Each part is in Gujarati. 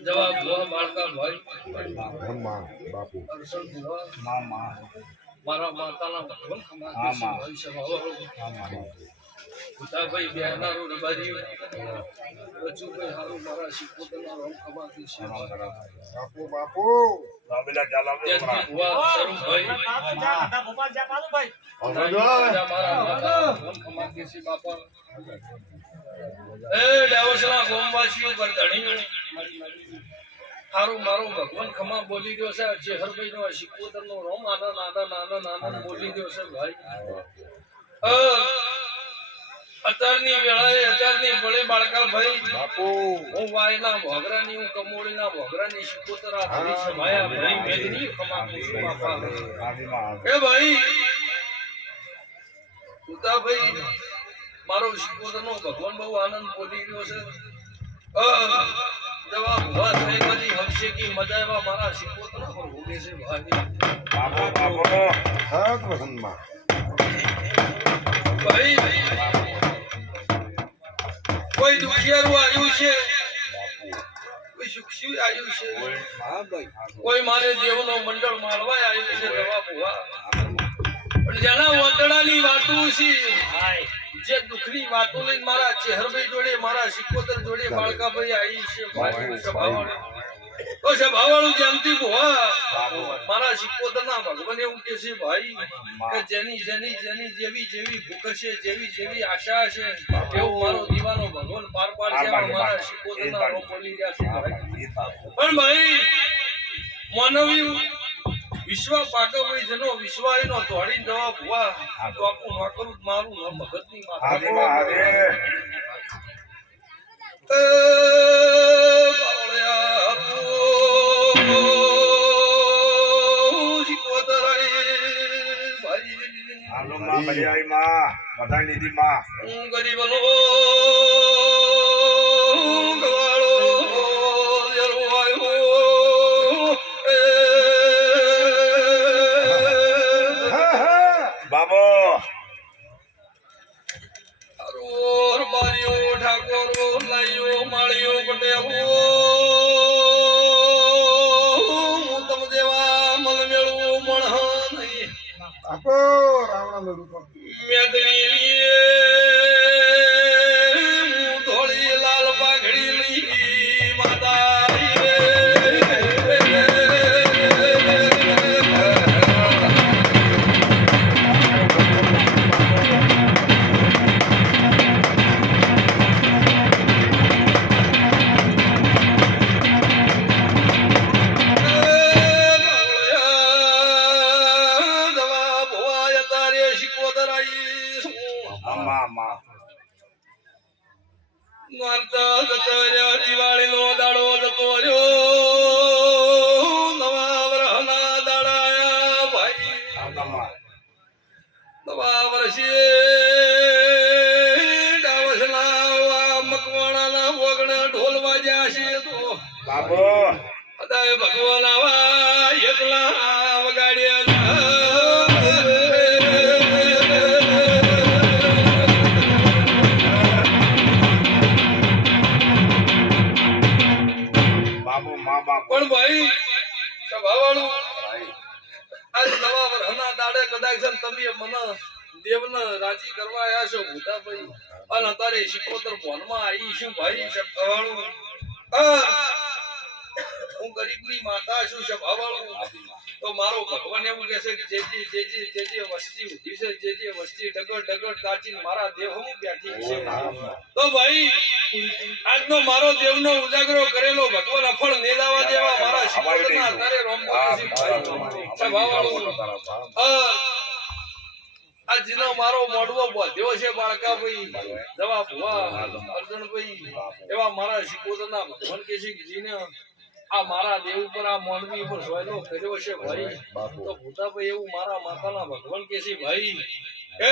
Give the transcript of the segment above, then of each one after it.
જવાબ બાળકા ભાઈ મારા માતાના ભગવાન ભાઈ બેનારું રબારી રજુભાઈ હારું મારા શિકોતરના રોમ ખમાતી છે બાપુ બાપુ બાબેલા ચાલા મારા માતા રોમ ખમાતી છે બાપા એ ડાવસના ગોમવાસીઓ પર ધણી હારું મારું ભગવાન ખમા બોલી ગયો છે ચેહરભાઈ નો શિકોતરનો રોમ આનંદ બોલી ગયો છે ભાઈ અત્યારની વેળાએ અત્યારની ભલે બાળકા ભાઈ બાપુ હું વાયના ભોગરાની હું કમોળીના ભોગરાની શિકોતર આ ધરી સમાયા ભાઈ મેદની ખમા પૂછું બાપા એ ભાઈ ઉતાભાઈ મારો શિકોતરનો ભગવાન બહુ આનંદ બોલી ગયો છે જવાબ વાત થઈ બધી હમશે કી મજા એવા મારા શિકોતર પર હોગે છે ભાઈ બાપો બાપો હા પ્રસન્નમાં ભાઈ કોઈ દુખિયારું આવ્યું છે કોઈ સુખી આવ્યું છે કોઈ મારે દેવનો મંડળ માળવા આવ્યું છે જવાબ હોવા પણ જેના વતડાની વાતો છે જે દુખની વાતો લઈને મારા ચેહરભાઈ જોડે મારા શિકોતર જોડે બાળકાભાઈ આવી છે તો સભાવાળું જેમથી ભોવા મારા શિકોતરના ભગવાન એવું કે છે ભાઈ કે જેની જેની જેની જેવી જેવી ભૂખ છે જેવી જેવી આશા છે એવું મારો દીવાનો ભગવાન પાર પાડશે મારા શિકોતરના રોમ બોલી રહ્યા છે પણ ભાઈ માનવી વિશ્વ પાકભાઈ જેનો વિશ્વાઈનો દોડીને જવાબ હુઆ તો આપણું વાકરું મારું ન ભગતની માતા ગરીબનો ધોળી લાલ પાઘડી માતા દિવાળી નો દાડો જતો રહ્યો નવા વર્ષના દાડા ભાઈ નવા વર્ષે ડાવસના મકવાણાના વગણા ઢોલ વાજ્યા છે તો બાબો અદાય ભગવાન આવા એકલા વગાડ્યા પણ ભાઈ સભાવાળું આજ નવા વર્ષના દાડે કદાચ તમે મને દેવને રાજી કરવા આવ્યા છો ભૂતાભાઈ અને અત્યારે શિકોતર ભવનમાં આવી છું ભાઈ સભાવાળું હું ગરીબની માતા છું સભાવાળું તો મારો ભગવાન એવું કહે છે કે જે વસ્તી ઉભી છે જે વસ્તી ડગર તાચીને મારા દેવ હું બેઠી છે તો ભાઈ આજનો મારો દેવનો ઉજાગરો કરેલો ભગવાન અફળ નેલાવા દેવા મારા શિકોતરના તારે રોમ આજનો મારો મોડવો બોધ્યો છે બાળકા ભાઈ જવા ભુવા અર્જુનભાઈ એવા મારા શિકોતરના ભગવાન કે છે જીને આ મારા દેવ ઉપર આ મોનવી ઉપર સોયલો કર્યો છે ભાઈ તો ભૂતાભાઈ એવું મારા માતાના ભગવાન કે છે ભાઈ એ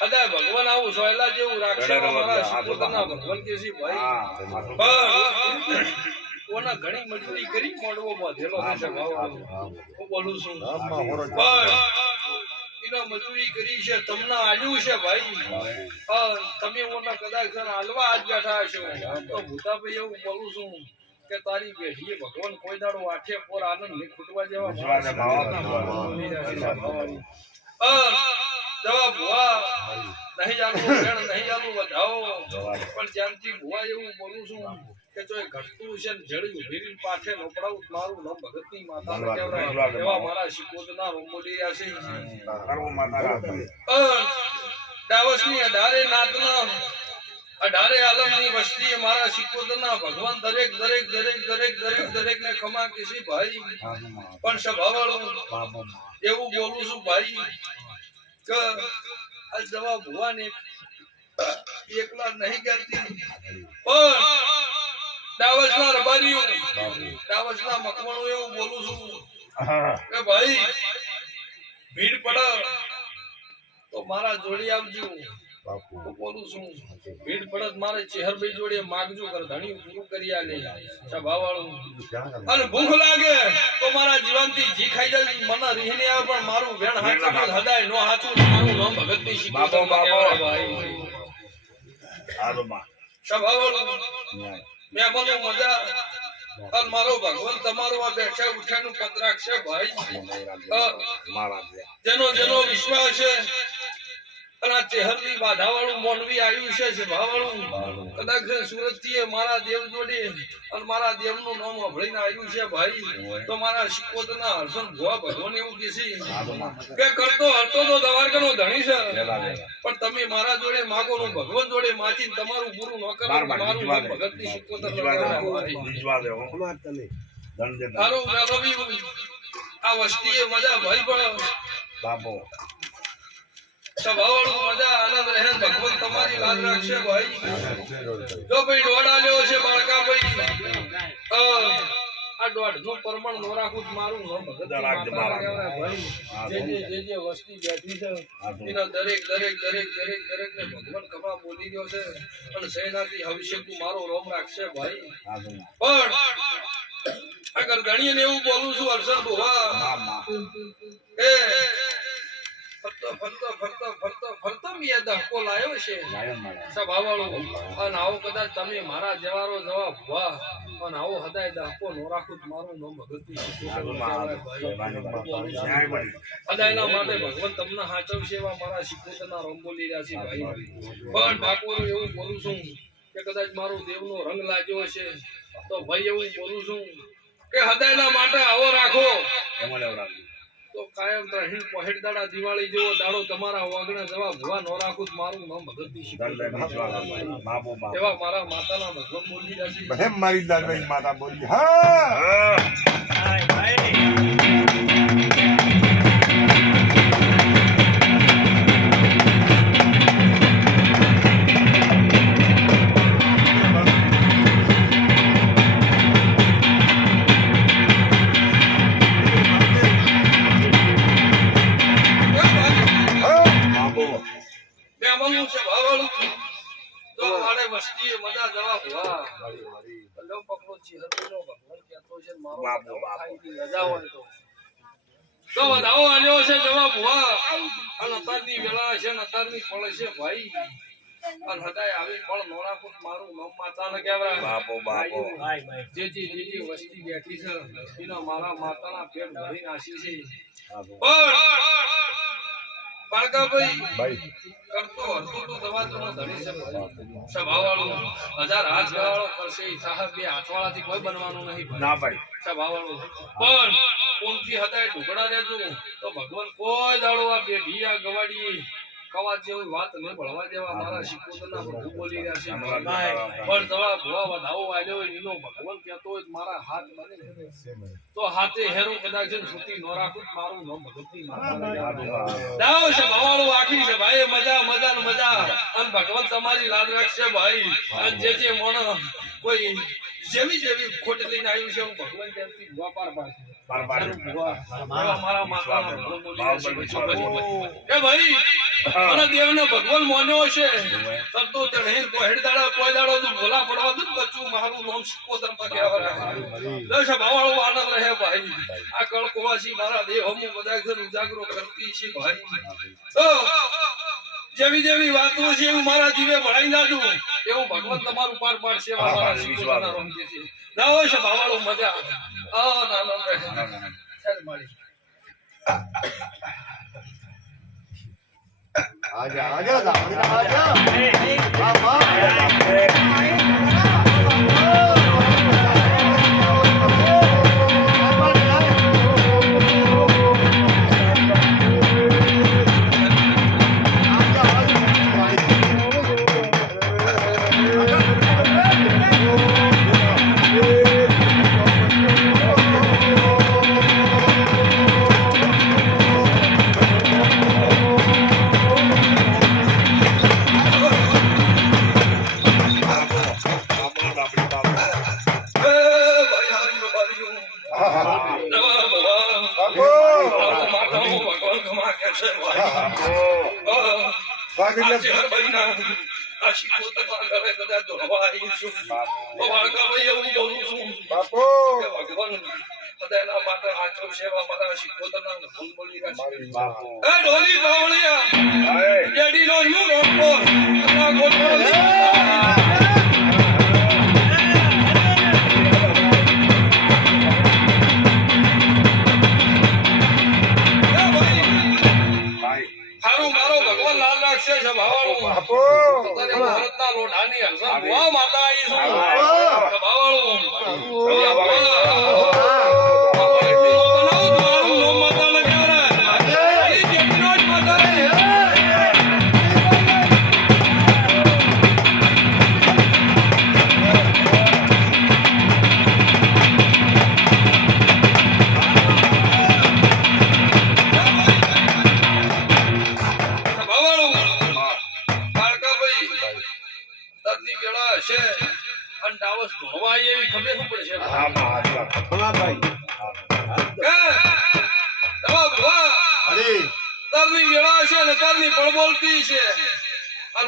અદા ભગવાન આવું સોયલા જેવું રાખશે મારા શિકોતરના ભગવાન કે છે ભાઈ કોના ઘણી મજૂરી કરી મોડવો બાંધેલો છે હું બોલું છું એના મજૂરી કરી છે તમને આલ્યું છે ભાઈ તમે મને કદાચ હાલવા આજ બેઠા છો તો ભૂતાભાઈ એવું બોલું છું કે તારી બેઠીએ ભગવાન કોઈ દાડો આઠે પોર આનંદ નહીં ખૂટવા જેવા જવા ભુવા નહીં આલું વેણ નહીં આલું વધાવો પણ જ્યાંથી ભુવા એવું બોલું છું કે જો ઘટતું છે ને જડી ઉભી પાછે નોપડાવું મારું નામ ભગતની માતા કહેવાય એવા મારા શિકોતના રોમોલિયા છે ડાવસની અઢારે નાતના અઢારે આલમની વસ્તી મારા શિકોતના ભગવાન દરેક દરેક દરેક દરેક દરેક દરેક ને ખમા કિસી ભાઈ પણ સ્વભાવવાળું એવું બોલું છું ભાઈ કે આ જવાબ ભુવાને એકલા નહીં કરતી પણ ડાવસના રબારીઓ ડાવસના મકવાણું એવું બોલું છું કે ભાઈ ભીડ પડે તો મારા જોડી આવજો બોલું છું ભીડ પડત મારે ચેહરભાઈ જોડે માગજો કર ધણી પૂરું કરી આલે સભાવાળું અને ભૂખ લાગે તો મારા જીવનથી જી ખાઈ જાય મને રીહને આવે પણ મારું વેણ હાચું હદાય નો હાચું મારું નામ ભગતની શીખો ભાઈ આરોમાં સભાવાળું મે મને મજા અને મારો ભગવાન તમારો આ બેઠા ઉઠાનું પત્રાક છે ભાઈ જેનો જેનો વિશ્વાસ છે અને આ ચેહરની બાધાવાળું મોનવી આવ્યું છે સભાવાળું કદાચ સુરત થી મારા દેવ જોડે અને મારા દેવનું નામ અભળીને આવ્યું છે ભાઈ તો મારા શિકોતના હર્ષન ભુવા ભગવાન એવું કે કરતો હરતો તો દવારકાનો ધણી છે પણ તમે મારા જોડે માગો નું ભગવાન જોડે માચીને તમારું પૂરું ન કરો મારું ભગતની શિકોતર આ વસ્તીએ મજા ભાઈ પણ બાપો સભાવાળું મજા આનંદ રહે ભગવાન તમારી લાજ રાખશે ભાઈ જો ભાઈ દોડ આલ્યો છે બાળકા ભાઈ આ દોડ નું પરમણ નો રાખું મારું નામ ભગત ભાઈ જે વસ્તી બેઠી છે એના દરેક દરેક દરેક દરેક દરેક ને ભગવાન કમા બોલી ગયો છે અને સેનાથી હવિષ્ય તું મારો રોમ રાખશે ભાઈ પણ અગર ગણીએ ને એવું બોલું છું હર્ષદ ભુવા એ ફરતો મેં ધક્કો લાયો છે સભાવાળું અને આવો કદાચ તમે મારા જવારો જવાબ ભુવા અને આવો હદાય ધક્કો નો રાખું મારું નામ ભગતની હદાયના માટે ભગવાન તમને હાચવશે એવા મારા શિકોતરના રોમ બોલી રહ્યા છે ભાઈ પણ ઠાકોર એવું બોલું છું કે કદાચ મારું દેવનો રંગ લાગ્યો હશે તો ભાઈ એવું બોલું છું કે હદાયના માટે આવો રાખો તો કાયમ રહીન પહેડ દાડા દિવાળી જેવો દાડો તમારા વાગણા જવા ભુવા નો રાખું મારું નામ ભગતની શિકોતર એવા મારા માતાના ભગવાન બોલી રહ્યા છે મારી દાદાની માતા બોલી હા વસ્તી બેઠી છે એના મારા માતાના પેટ ભરી નાસી છે બાળકાભાઈ કરતો હતો તો દવાતો નો ધણી છે સભાવાળું 1000 હાથ વાળો કરશે સાહેબ બે હાથવાળાથી કોઈ બનવાનું નહીં ના ભાઈ સભાવાળું પણ કોણથી હતા ઢુકડા રહેજો તો ભગવાન કોઈ દાડો આ બેઢિયા ગવાડી કવાજ જેવી વાત નહીં ભળવા જેવા મારા શિકોતરના પ્રભુ બોલી રહ્યા છે પણ દવા ભુવા વધાવો આવ્યો હોય એનો ભગવાન કહેતો હોય મારા હાથ બને તો હાથે હેરો કદાચ છૂટી ન રાખું મારું નામ ભગતની માતા દાવ છે ભવાળું આખી છે ભાઈ મજા મજા ને મજા અને ભગવાન તમારી લાજ રાખશે ભાઈ અને જે મોણ કોઈ જેવી જેવી ખોટ લઈને આવ્યું છે હું ભગવાન ત્યાંથી ભુવા પાર પાડશે મારા માતાના ભગવાન બોલી એ ભાઈ મને દેવને ભગવાન માન્યો છે તબ તો ચઢે કોઈ દાડા કોઈ દાડો તું ભોલા પડવા દઉં બચ્ચું મારું નામ સિકોતર પર કહેવાય દસ ભાવાળો આનંદ રહે ભાઈ આ કળકોવાસી મારા દેહ હમુ બધા ઘર ઉજાગરો કરતી છે ભાઈ તો જેવી જેવી વાતો છે એવું મારા દીવે ભણાઈ નાખું એવું ભગવાન તમારું પાર પાડશે મારા સિકોતરના રમજે છે ના હોય છે ભાવાળો મજા આ ના ના ચાલ મારી આજા આજા વાહ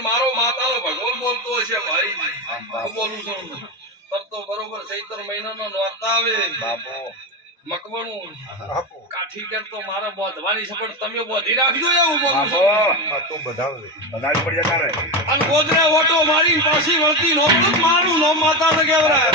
મારો માતાનો ભગવાન બોલતો હશે ભાઈ હું બોલું છું તબ તો બરોબર ચૈત્ર મહિનાનો નોરતા આવે મકવાનું કાઠી કેમ તો મારે બોધવાની છે પણ તમે બોધી રાખજો એવું બોલું છું અને ગોદરે ઓટો મારી પાછી વળતી નો મારું નો માતા ને કેવરા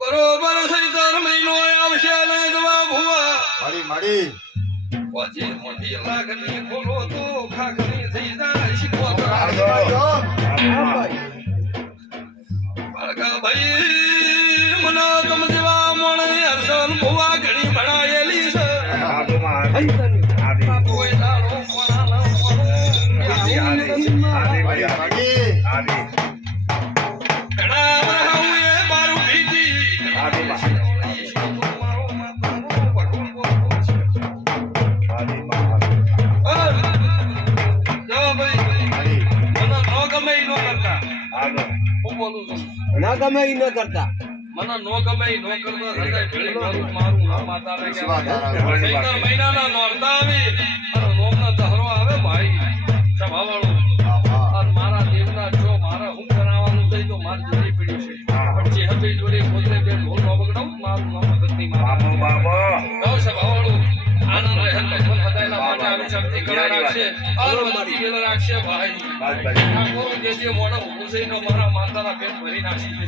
બરોબર સૈતર મહિનો આવશે ને જવા ભુવા મારી પછી મોટી લાગણી ખોલો તો ખાખરી થઈ જાય શીખવા બાળકા ભાઈ મને તમ જેવા મોણે હર્ષન ભુવા ઘણી ભણાયેલી છે કોઈ દાડો કોના ના ગમે ઈ ન કરતા મને નો ગમે નો કરતા સદાય ભેળી મારું મારું નામ માતાને કહેવાય મહિનાના નોરતા આવી અને નોમના દહરો આવે ભાઈ સભાવાળો અને મારા દેવના જો મારા હું કરાવવાનું છે તો મારી જોડી પડી છે પણ જે હતી જોડી પોતે બે ઢોલ નો બગડાવું મારું નામ ભગતની માતા સભાવાળો આનંદ રહે ભગવાન હદાયના માટે આવી શક્તિ કળા રાખશે આલમતી વેલ રાખશે ભાઈ આ કોરું જે મોડા ઉભું છે મારા માતાના પેટ ભરી નાખી છે